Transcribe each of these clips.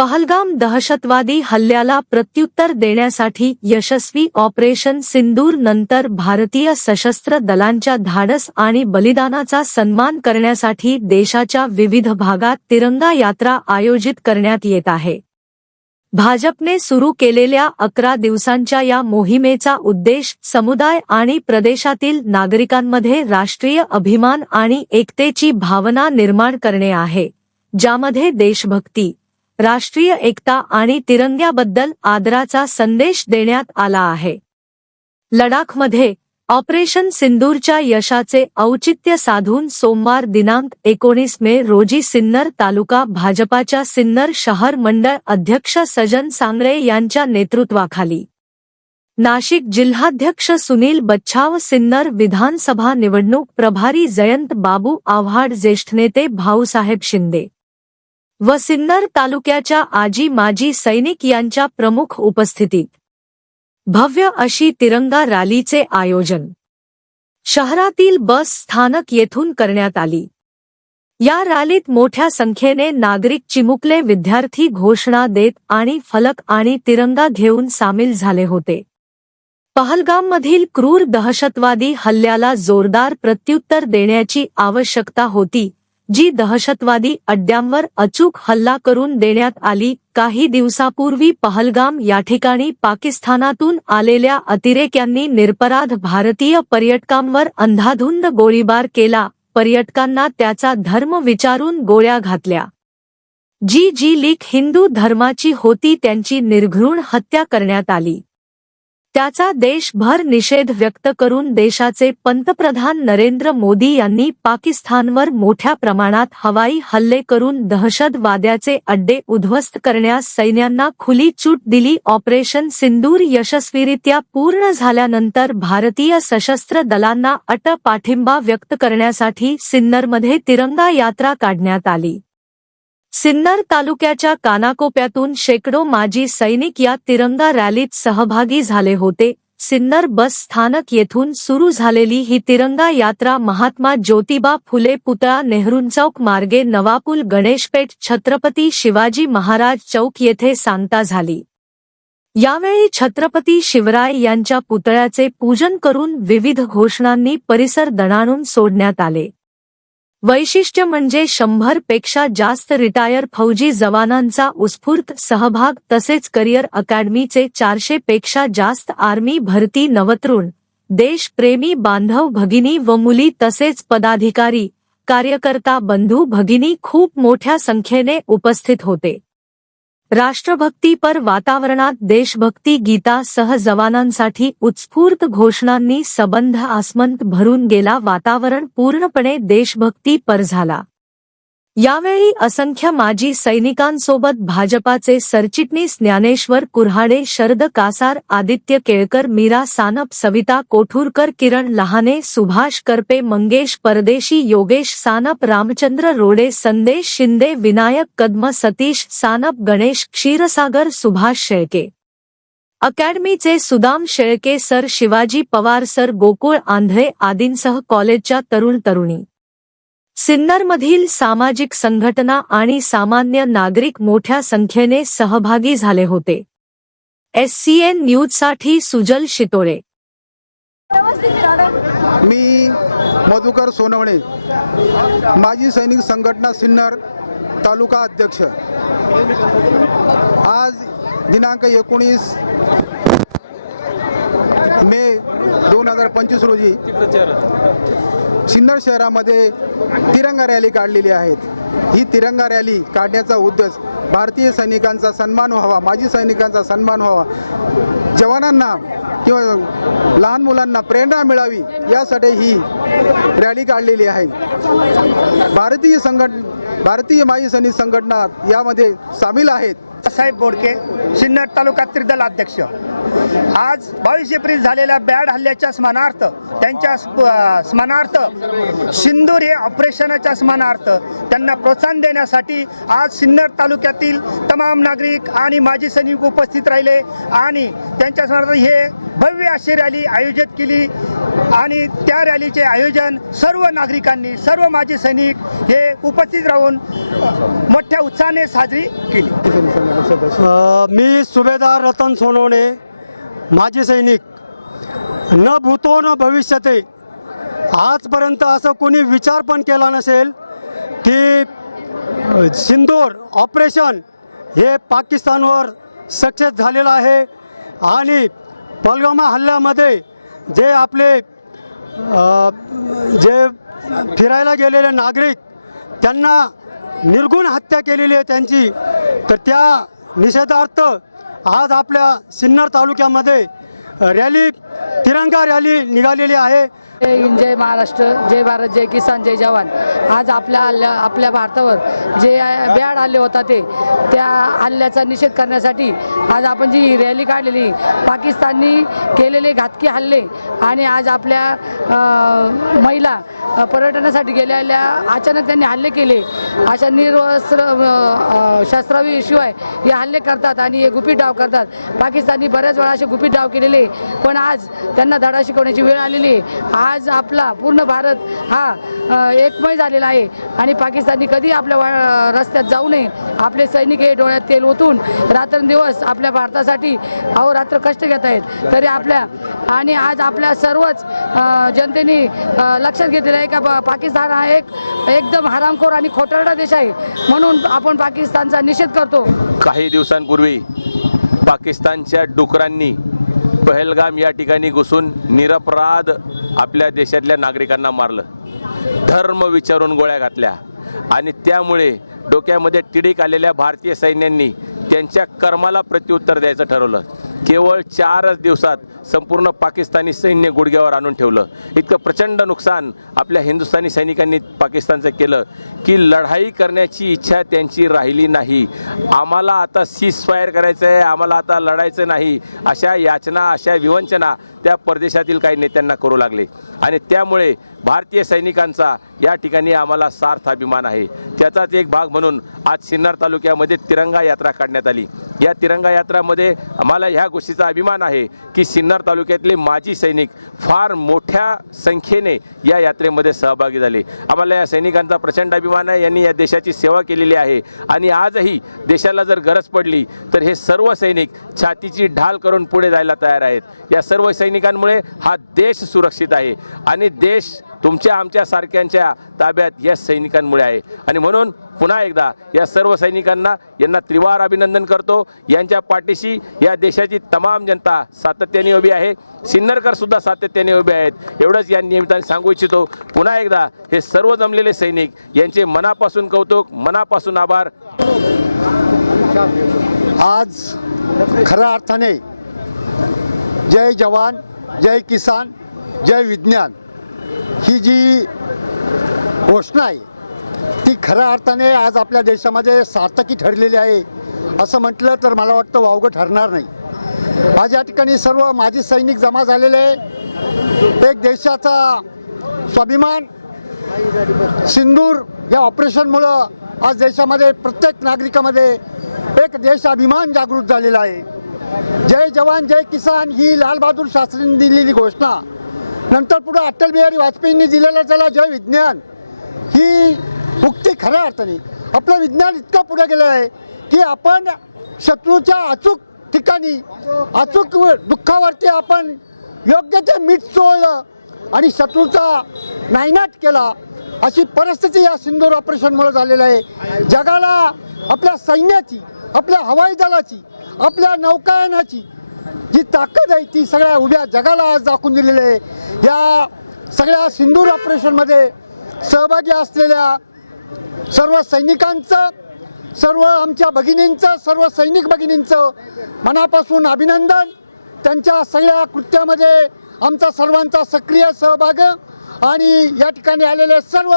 पहलगाम दहशतवादी हल्ल्याला प्रत्युत्तर देण्यासाठी यशस्वी ऑपरेशन सिंदूर नंतर भारतीय सशस्त्र दलांच्या धाडस आणि बलिदानाचा सन्मान करण्यासाठी देशाच्या विविध भागात तिरंगा यात्रा आयोजित करण्यात येत आहे. भाजपने सुरू केलेल्या अकरा दिवसांच्या या मोहिमेचा उद्देश समुदाय आणि प्रदेशातील नागरिकांमध्ये राष्ट्रीय अभिमान आणि एकतेची भावना निर्माण करणे आहे ज्यामध्ये देशभक्ती राष्ट्रीय एकता आणि तिरंग्याबद्दल आदराचा संदेश देण्यात आला आहे. लडाखमध्ये ऑपरेशन सिंदूरच्या यशाचे औचित्य साधून सोमवार दिनांक एकोणीस मे रोजी सिन्नर तालुका भाजपाच्या सिन्नर शहर मंडळ अध्यक्ष सजन सांगळे यांच्या नेतृत्वाखाली. नाशिक जिल्हाध्यक्ष सुनील बच्छाव सिन्नर विधानसभा निवडणूक प्रभारी जयंत बाबू आव्हाड ज्येष्ठ नेते भाऊसाहेब शिंदे. व सिन्नर तालुक्याच्या आजी माजी सैनिक यांच्या प्रमुख उपस्थितीत भव्य अशी तिरंगा रॅलीचे आयोजन. शहरातील बस स्थानक येथून करण्यात आली. या रॅलीत मोठ्या संख्येने नागरिक चिमुकले विद्यार्थी घोषणा देत आणि फलक आणि तिरंगा घेऊन सामील झाले होते. पहलगाममधील क्रूर दहशतवादी हल्ल्याला जोरदार प्रत्युत्तर देण्याची आवश्यकता होती जी दहशतवादी अड्ड्यांवर अचूक हल्ला करून देण्यात आली काही दिवसापूर्वी पहलगाम या ठिकाणी पाकिस्तानातून आलेल्या अतिरेक्यांनी निरपराध भारतीय पर्यटकांवर अंधाधुंद गोळीबार केला पर्यटकांना त्याचा धर्म विचारून गोळ्या घातल्या. जी जी लीक हिंदू धर्माची होती त्यांची निर्घृण हत्या करण्यात आली. त्याचा देशभर निषेध व्यक्त करून देशाचे पंतप्रधान नरेंद्र मोदी यांनी पाकिस्तानवर मोठ्या प्रमाणात हवाई हल्ले करून दहशतवाद्याचे अड्डे उद्ध्वस्त करण्यास सैन्यांना खुली चूट दिली. ऑपरेशन सिंदूर यशस्वीरित्या पूर्ण झाल्यानंतर भारतीय सशस्त्र दलांना अट पाठिंबा व्यक्त करण्यासाठी सिन्नरमध्ये तिरंगा यात्रा काढण्यात आली. सिन्नर तालुक्याच्या कानाकोप्यातून शेकडो माजी सैनिक या तिरंगा रॅलीत सहभागी झाले होते. सिन्नर बस स्थानक येथून सुरू झालेली ही तिरंगा यात्रा महात्मा ज्योतिबा फुले पुतळा नेहरू चौक मार्गे नवापूल गणेशपेठ छत्रपती शिवाजी महाराज चौक येथे सांगता झाली. यावेळी छत्रपती शिवराय यांच्या पुतळ्याचे पूजन करून विविध घोषणांनी परिसर दणाणून सोडण्यात आले. वैशिष्ट्य म्हणजे शंभरपेक्षा जास्त रिटायर फौजी जवानांचा उत्स्फूर्त सहभाग तसेच करिअर अकॅडमीचे चारशे पेक्षा जास्त आर्मी भरती नवतरुण देशप्रेमी बांधव भगिनी व मुली तसेच पदाधिकारी कार्यकर्ता बंधू भगिनी खूप मोठ्या संख्येने उपस्थित होते. राष्ट्रभक्तीपर वातावरणात देशभक्ती गीतासह जवानांसाठी उत्स्फूर्त घोषणांनी सबंध आसमंत भरून गेला वातावरण पूर्णपणे देशभक्तीपर झाला. यावेळी असंख्य माजी सैनिकांसोबत भाजपाचे सरचिटणीस ज्ञानेश्वर कुऱ्हाडे शरद कासार आदित्य केळकर मीरा सानप सविता कोठूरकर किरण लहाने सुभाष करपे मंगेश परदेशी योगेश सानप रामचंद्र रोडे संदेश शिंदे विनायक कदम सतीश सानप गणेश क्षीरसागर सुभाष शेळके. अकॅडमीचे सुदाम शेळके सर शिवाजी पवार सर गोकुळ आंध्रे आदींसह कॉलेजच्या तरुण तरुणी. सिन्नरमधील सामाजिक संघटना आणि सामान्य नागरिक मोठ्या संख्येने सहभागी झाले होते. एससीएन न्यूजसाठी सुजल शितोळे. मी मधुकर सोनवणे माजी सैनिक संघटना सिन्नर तालुका अध्यक्ष. आज दिनांक एकोणीस मे दोन हजार पंचवीस रोजी सिन्नर शहरामध्ये तिरंगा रॅली काढलेली आहेत. ही तिरंगा रॅली काढण्याचा उद्देश भारतीय सैनिकांचा सन्मान व्हावा माजी सैनिकांचा सन्मान व्हावा. जवानांना किंवा लहान मुलांना प्रेरणा मिळावी यासाठी ही रॅली काढलेली आहे. भारतीय संघट भारतीय माजी सैनिक संघटना यामध्ये सामील आहेत. साहेब बोडके सिन्नर तालुका त्रिदल अध्यक्ष. आज बावीस एप्रिल झालेल्या बॅड हल्ल्याच्या स्मरणार्थ त्यांच्या स्प- स्मरणार्थ सिंदूर हे ऑपरेशनाच्या स्मरणार्थ त्यांना प्रोत्साहन देण्यासाठी आज सिन्नर तालुक्यातील तमाम नागरिक आणि माजी सैनिक उपस्थित राहिले आणि त्यांच्या स्मरणार्थ हे भव्य अशी रॅली आयोजित केली आणि त्या रॅलीचे आयोजन सर्व नागरिकांनी सर्व माजी सैनिक हे उपस्थित राहून मोठ्या उत्साहाने साजरी केली. मी सुभेदार रतन सोनवणे माजी सैनिक न भूतो न भविष्यते. आजपर्यंत असं कोणी विचार पण केला नसेल की सिंदूर ऑपरेशन हे पाकिस्तानवर सक्सेस झालेलं आहे. आणि पलगामा हल्ल्यामध्ये जे आपले जे फिरायला गेलेले नागरिक त्यांना निर्गुण हत्या केलेली आहे त्यांची. तर त्या निषेधार्थ आज आपल्या सिन्नर तालुक्यामध्ये रॅली तिरंगा रॅली निघालेली आहे. जय हिंद जय महाराष्ट्र जय भारत जय किसान जय जवान. आज आपल्या हल्ल्या आपल्या भारतावर जे बॅड हल्ले होता ते त्या हल्ल्याचा निषेध करण्यासाठी आज आपण जी रॅली काढलेली पाकिस्ताननी केलेले घातकी हल्ले आणि आज आपल्या महिला पर्यटनासाठी गेलेल्या अचानक त्यांनी हल्ले केले अशा निर्वस्त्र शस्त्राविशिवाय हे हल्ले करतात आणि हे गुपित डाव करतात. पाकिस्ताननी बऱ्याच वेळा असे गुपित डाव केलेले पण आज त्यांना धडा शिकवण्याची वेळ आलेली आहे. आज आपला पूर्ण भारत हा एकमय झालेला आहे. आणि पाकिस्तानी कधी आपल्या वा- रस्त्यात जाऊ नये. आपले सैनिक हे डोळ्यात तेल ओतून रात्रंदिवस आपल्या भारतासाठी अहोरात्र कष्ट घेत आहेत. तरी आपल्या आणि आज आपल्या सर्वच जनतेने लक्षात घेतलेलं आहे का पाकिस्तान हा एक एकदम हरामखोर आणि खोटरडा देश आहे. म्हणून आपण पाकिस्तानचा निषेध करतो. काही दिवसांपूर्वी पाकिस्तानच्या डुकरांनी पहलगाम या ठिकाणी घुसून निरपराध आपल्या देशातल्या नागरिकांना मारलं. धर्म विचारून गोळ्या घातल्या. आणि त्यामुळे डोक्यामध्ये तिडीक आलेल्या भारतीय सैन्यांनी त्यांच्या कर्माला प्रत्युत्तर द्यायचं ठरवलं. केवळ चारच दिवसात संपूर्ण पाकिस्तानी सैन्य गुडघ्यावर आणून ठेवलं. इतकं प्रचंड नुकसान आपल्या हिंदुस्थानी सैनिकांनी पाकिस्तानचं केलं की लढाई करण्याची इच्छा त्यांची राहिली नाही. आम्हाला आता सीज फायर करायचं आहे आम्हाला आता लढायचं नाही. अशा याचना अशा विवंचना त्या परदेशातील काही नेत्यांना करू लागले. आणि त्यामुळे भारतीय सैनिकांचा या ठिकाणी आम्हाला सार्थ अभिमान आहे. त्याचाच एक भाग म्हणून आज सिन्नर तालुक्यामध्ये तिरंगा यात्रा काढण्यात आली. या तिरंगा यात्रामध्ये आम्हाला ह्या गोष्टीचा अभिमान आहे की सिन्नर तालुक्यातले माजी सैनिक फार मोठ्या संख्येने या यात्रेमध्ये सहभागी झाले. आम्हाला या सैनिकांचा प्रचंड अभिमान आहे. यांनी या देशाची सेवा केलेली आहे. आणि आजही देशाला जर गरज पडली तर हे सर्व सैनिक छातीची ढाल करून पुढे जायला तयार आहेत. या सर्व सैनिक सैनिकांमुळे हा देश सुरक्षित आहे. आणि देश तुमच्या आमच्या सारख्यांच्या ताब्यात या सैनिकांमुळे आहे. आणि म्हणून पुन्हा एकदा या सर्व सैनिकांना यांना त्रिवार अभिनंदन करतो. यांच्या पाठीशी या देशाची तमाम जनता सातत्याने उभी आहे. सिन्नरकर सुद्धा सातत्याने उभे आहेत. एवढंच या निमित्ताने सांगू इच्छितो पुन्हा एकदा हे सर्व जमलेले सैनिक यांचे मनापासून कौतुक मनापासून आभार. आज खऱ्या अर्थाने जय जवान जय किसान जय विज्ञान. ही जी घोषणा आहे ती खऱ्या अर्थाने आज आपल्या देशामध्ये सार्थकी ठरलेली आहे असं म्हटलं तर मला वाटतं वावगं ठरणार नाही. आज या ठिकाणी सर्व माजी सैनिक जमा झालेले आहे. एक देशाचा स्वाभिमान सिंदूर या ऑपरेशनमुळं आज देशामध्ये प्रत्येक नागरिकामध्ये एक देशाभिमान जागृत झालेला आहे. जय जवान जय किसान ही लालबहादूर शास्त्रींनी दिलेली घोषणा. नंतर पुढे अटल बिहारी वाजपेयींनी दिलेला त्याला जय विज्ञान. ही मुक्ती खऱ्या अर्थाने. आपलं विज्ञान इतकं पुढे गेलं आहे की आपण शत्रूच्या अचूक ठिकाणी अचूक दुःखावरती आपण योग्य ते मीठ चोळलं आणि शत्रूचा नायनाट केला अशी परिस्थिती या सिंदूर ऑपरेशनमुळे झालेलं आहे. जगाला आपल्या सैन्याची आपल्या हवाई दलाची आपल्या नौकायानाची जी ताकद आहे ती सगळ्या उभ्या जगाला आज दाखवून दिलेली आहे. या सगळ्या सिंदूर ऑपरेशनमध्ये सहभागी असलेल्या सर्व सैनिकांचं सर्व आमच्या भगिनींचं सर्व सैनिक भगिनींचं मनापासून अभिनंदन. त्यांच्या सगळ्या कृत्यामध्ये आमचा सर्वांचा सक्रिय सहभाग आणि या ठिकाणी आलेल्या सर्व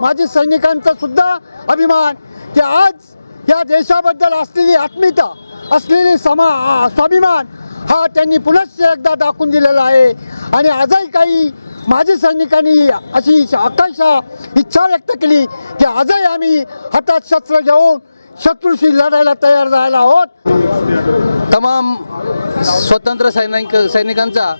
माजी सैनिकांचा सुद्धा अभिमान की आज या देशाबद्दल असलेली आत्मीयता असलेली समा स्वाभिमान हा त्यांनी पुनश्च एकदा दाखवून दिलेला आहे. आणि आजही काही माझी सैनिकांनी अशी आकांक्षा इच्छा व्यक्त केली की आजही आम्ही हातात शस्त्र घेऊन शत्रूशी लढायला तयार जायला आहोत. तमाम स्वतंत्र सैनिक सैनिकांचा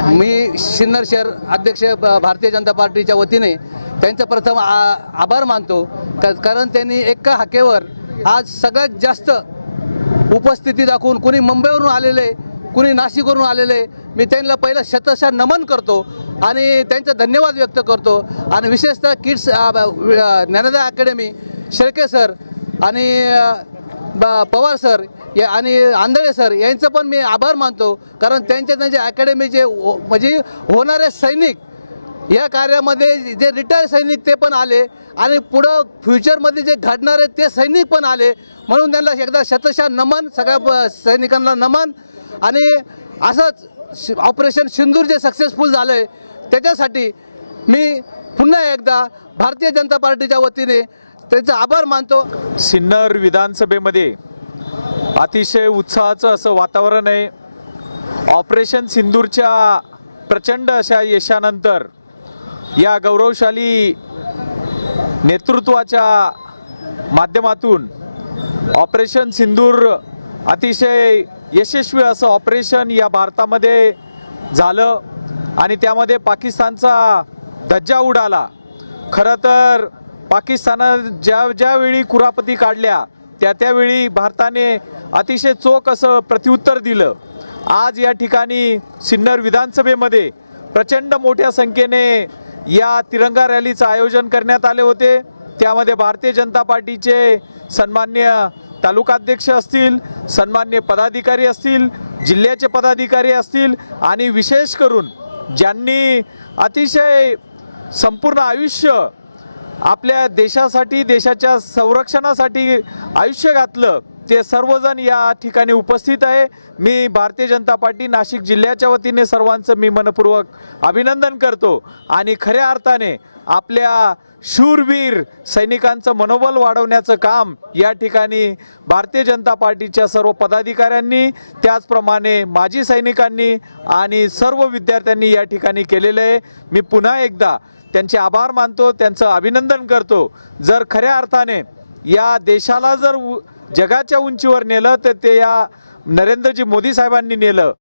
मी सिन्नर शहर अध्यक्ष भारतीय जनता पार्टीच्या वतीने त्यांचा प्रथम आ- आभार मानतो. क- कारण त्यांनी एका हाकेवर आज सगळ्यात जास्त उपस्थिती दाखवून कुणी मुंबईवरून आलेले कुणी नाशिकवरून आलेले मी त्यांना पहिलं शतशा नमन करतो आणि त्यांचा धन्यवाद व्यक्त करतो. आणि विशेषतः किड्स अ, ज्ञानोदय अकॅडमी शेळके सर आणि ब- पवार सर या आणि आंधळे सर यांचं पण मी आभार मानतो कारण त्यांच्या त्यांच्या अकॅडमीचे हो- म्हणजे होणारे सैनिक या कार्यामध्ये जे रिटायर सैनिक ते पण आले आणि पुढं फ्युचरमध्ये जे घडणारे ते सैनिक पण आले. म्हणून त्यांना एकदा शतशा नमन सगळ्या प- सैनिकांना नमन. आणि असंच ऑपरेशन सिंदूर जे सक्सेसफुल झालं आहे त्याच्यासाठी मी पुन्हा एकदा भारतीय जनता पार्टीच्या वतीने त्यांचा आभार मानतो. सिन्नर विधानसभेमध्ये अतिशय उत्साहाचं असं वातावरण आहे. ऑपरेशन सिंदूरच्या प्रचंड अशा यशानंतर या गौरवशाली नेतृत्वाच्या माध्यमातून ऑपरेशन सिंदूर अतिशय यशस्वी असं ऑपरेशन या भारतामध्ये झालं आणि त्यामध्ये पाकिस्तानचा धज्जा उडाला. खरं तर पाकिस्तानात ज्या ज्यावेळी कुरापती काढल्या त्या त्यावेळी भारताने अतिशय चोख असं प्रत्युत्तर दिलं. आज या ठिकाणी सिन्नर विधानसभेमध्ये प्रचंड मोठ्या संख्येने या तिरंगा रॅलीचं आयोजन करण्यात आले होते. त्यामध्ये भारतीय जनता पार्टीचे सन्मान्य तालुकाध्यक्ष असतील सन्मान्य पदाधिकारी असतील जिल्ह्याचे पदाधिकारी असतील आणि विशेष करून ज्यांनी अतिशय संपूर्ण आयुष्य आपल्या देशासाठी देशाच्या संरक्षणासाठी आयुष्य घातलं ते सर्वजण या ठिकाणी उपस्थित आहे. मी भारतीय जनता पार्टी नाशिक जिल्ह्याच्या वतीने सर्वांचं मी मनपूर्वक अभिनंदन करतो. आणि खऱ्या अर्थाने आपल्या शूरवीर सैनिकांचं मनोबल वाढवण्याचं काम या ठिकाणी भारतीय जनता पार्टीच्या सर्व पदाधिकाऱ्यांनी त्याचप्रमाणे माजी सैनिकांनी आणि सर्व विद्यार्थ्यांनी या ठिकाणी केलेलं आहे. मी पुन्हा एकदा त्यांचे आभार मानतो त्यांचं अभिनंदन करतो. जर खऱ्या अर्थाने या देशाला जर उ- जगाच्या उंचीवर नेलं तर ते या नरेंद्रजी मोदी साहेबांनी नेलं.